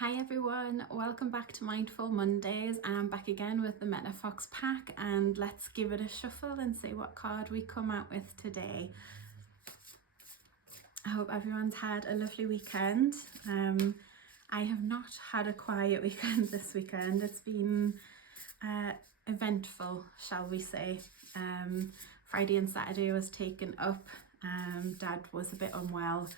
Hi everyone, welcome back to Mindful Mondays. I'm back again with the MetaFox pack, and let's give it a shuffle and see what card we come out with today. I hope everyone's had a lovely weekend. I have not had a quiet weekend this weekend. It's been eventful, shall we say. Friday and Saturday was taken up. Dad was a bit unwell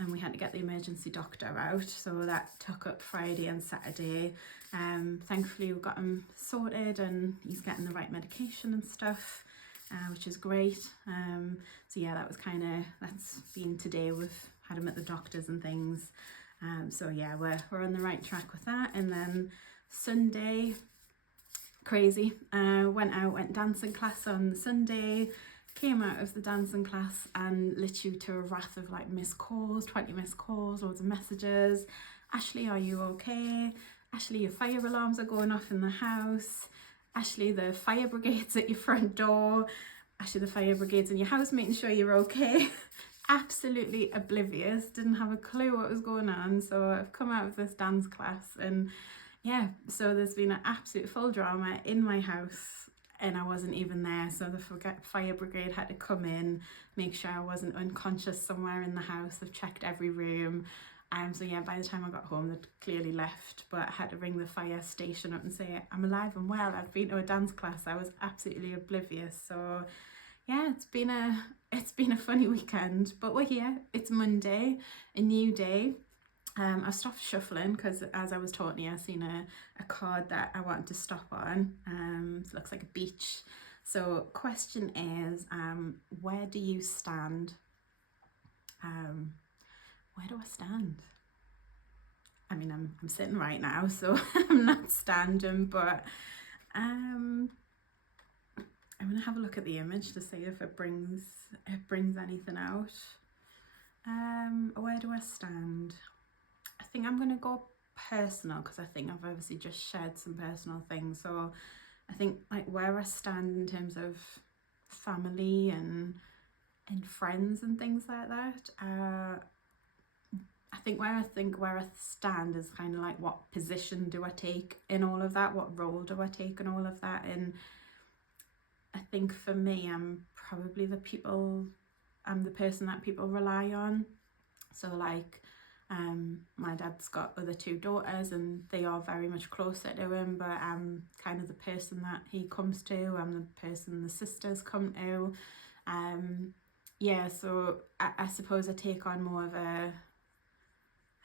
and we had to get the emergency doctor out, so that took up Friday and Saturday. Thankfully we got him sorted and he's getting the right medication and stuff, which is great. So yeah, that's been today. We've had him at the doctors and things. So yeah, we're on the right track with that. And then Sunday, crazy. Went dancing class on Sunday, came out of the dancing class and literally to a wrath of like missed calls, 20 missed calls, loads of messages. Ashley, are you okay? Ashley, your fire alarms are going off in the house. Ashley, the fire brigade's at your front door. Ashley, the fire brigade's in your house, making sure you're okay. Absolutely oblivious, didn't have a clue what was going on. So I've come out of this dance class and yeah, so there's been an absolute full drama in my house and I wasn't even there. So the fire brigade had to come in, make sure I wasn't unconscious somewhere in the house. They've checked every room. So yeah, by the time I got home, they'd clearly left, but I had to ring the fire station up and say, I'm alive and well. I'd been to a dance class. I was absolutely oblivious. So yeah, it's been a funny weekend, but we're here. It's Monday, a new day. I stopped shuffling because as I was talking to you, I seen a card that I wanted to stop on. It looks like a beach. So question is, where do you stand? Where do I stand? I mean, I'm sitting right now, so I'm not standing, but I'm gonna have a look at the image to see if it brings anything out. Where do I stand? I think I'm going to go personal because I think I've obviously just shared some personal things. So I think like where I stand in terms of family and friends and things like that. I think where I stand is kind of like what position do I take in all of that? What role do I take in all of that? And I think for me, I'm the person that people rely on. So like, my dad's got other two daughters and they are very much closer to him, but I'm kind of the person that he comes to. I'm the person the sisters come to. Yeah, so I suppose I take on more of a,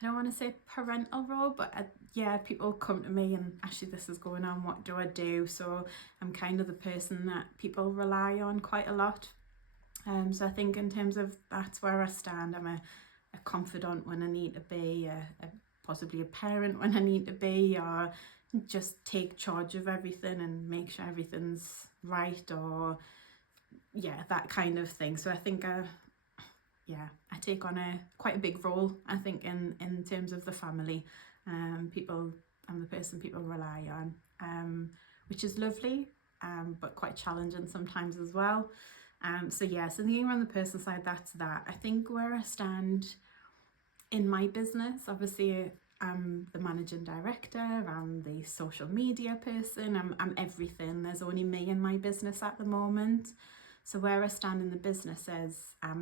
I don't want to say parental role, but yeah, people come to me and actually this is going on, what do I do? So I'm kind of the person that people rely on quite a lot. So I think in terms of that's where I stand. I'm a confidant when I need to be, possibly a parent when I need to be, or just take charge of everything and make sure everything's right, or yeah, that kind of thing. So I think I take on quite a big role, I think, in terms of the family. I'm the person people rely on, which is lovely, but quite challenging sometimes as well. So yeah, so thinking around the person side, that's that. I think where I stand in my business, obviously I'm the managing director, I'm the social media person, I'm everything. There's only me in my business at the moment. So where I stand in the business is I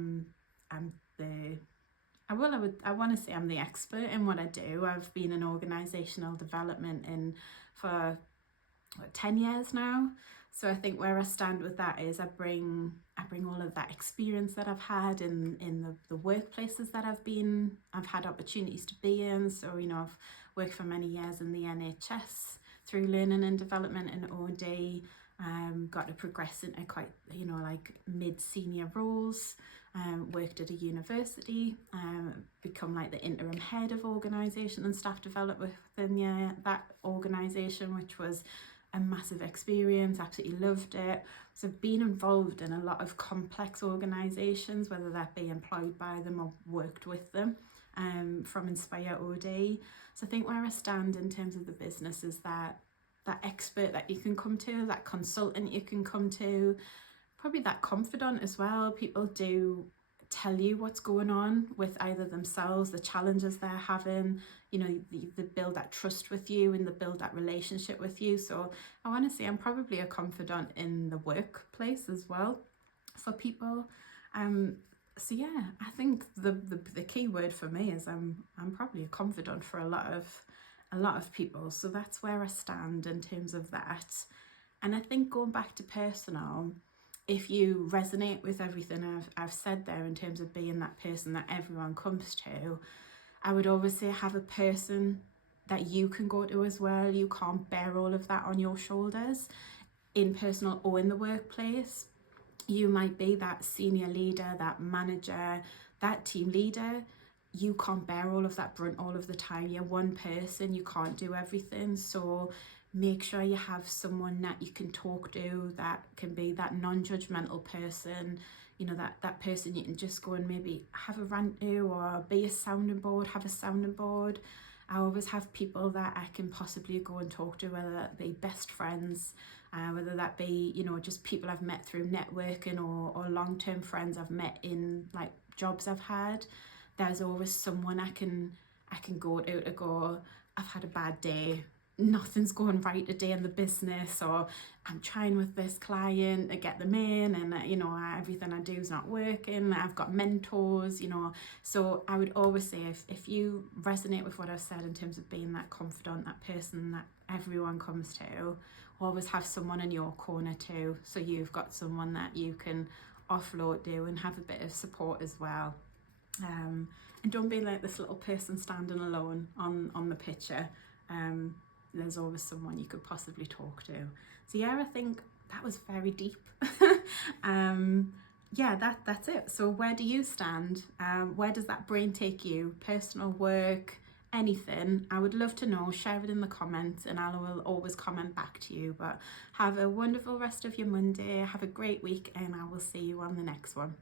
want to say I'm the expert in what I do. I've been in organisational development for 10 years now. So I think where I stand with that is I bring all of that experience that I've had in the workplaces that I've had opportunities to be in. So, you know, I've worked for many years in the NHS through learning and development and OD, got to progress into quite, you know, like mid-senior roles, worked at a university, become like the interim head of organisation and staff development within that organisation, which was a massive experience, absolutely loved it. So I've been involved in a lot of complex organisations, whether that be employed by them or worked with them, from Inspire OD. So I think where I stand in terms of the business is that expert that you can come to, that consultant you can come to, probably that confidant as well. People do tell you what's going on with either themselves, the challenges they're having, you know, they build that trust with you and they build that relationship with you. So I want to say I'm probably a confidant in the workplace as well for people. So yeah, I think the key word for me is I'm probably a confidant for a lot of people. So that's where I stand in terms of that. And I think going back to personal, if you resonate with everything I've said there in terms of being that person that everyone comes to, I would always say have a person that you can go to as well. You can't bear all of that on your shoulders in personal or in the workplace. You might be that senior leader, that manager, that team leader. You can't bear all of that brunt all of the time. You're one person, you can't do everything. So make sure you have someone that you can talk to, that can be that non-judgmental person, you know, that person you can just go and maybe have a rant to, or be a sounding board, have a sounding board. I always have people that I can possibly go and talk to, whether that be best friends, whether that be, you know, just people I've met through networking, or long-term friends I've met in like jobs I've had. There's always someone I can go to go, I've had a bad day, nothing's going right today in the business, or I'm trying with this client to get them in, and you know, everything I do is not working. I've got mentors, you know. So I would always say, if you resonate with what I've said in terms of being that confidant, that person that everyone comes to, always have someone in your corner too, so you've got someone that you can offload to and have a bit of support as well. And don't be like this little person standing alone on the picture. There's always someone you could possibly talk to. So yeah, I think that was very deep. Yeah, that's it. So where do you stand? Where does that brain take you? Personal, work, anything? I would love to know. Share it in the comments and I will always comment back to you. But have a wonderful rest of your Monday. Have a great week and I will see you on the next one.